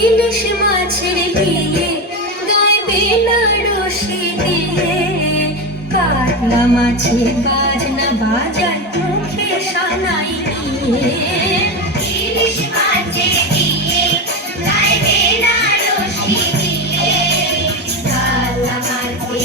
ইলিশ মাছের দিয়ে গাইবে নাড়সে দিয়ে। কাতলা মাছে বাজনা বাজার মুখে সানাই দিয়ে। ইলিশ মাছের দিয়ে গাইবে নাড়সে দিয়ে। কাতলা মাছে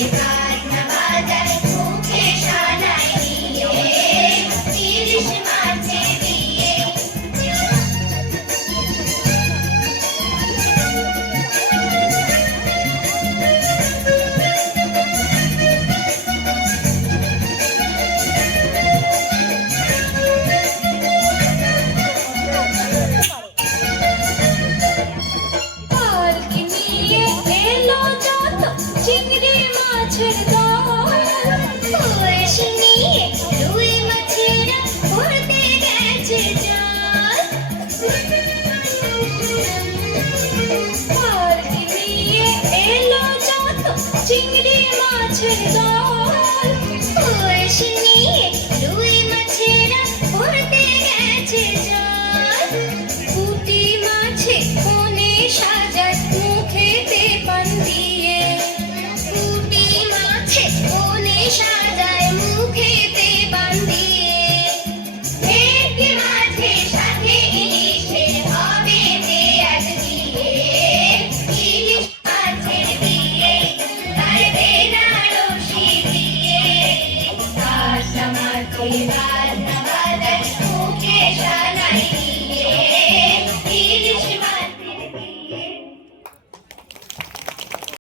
চিংড়ি মাছের Bye.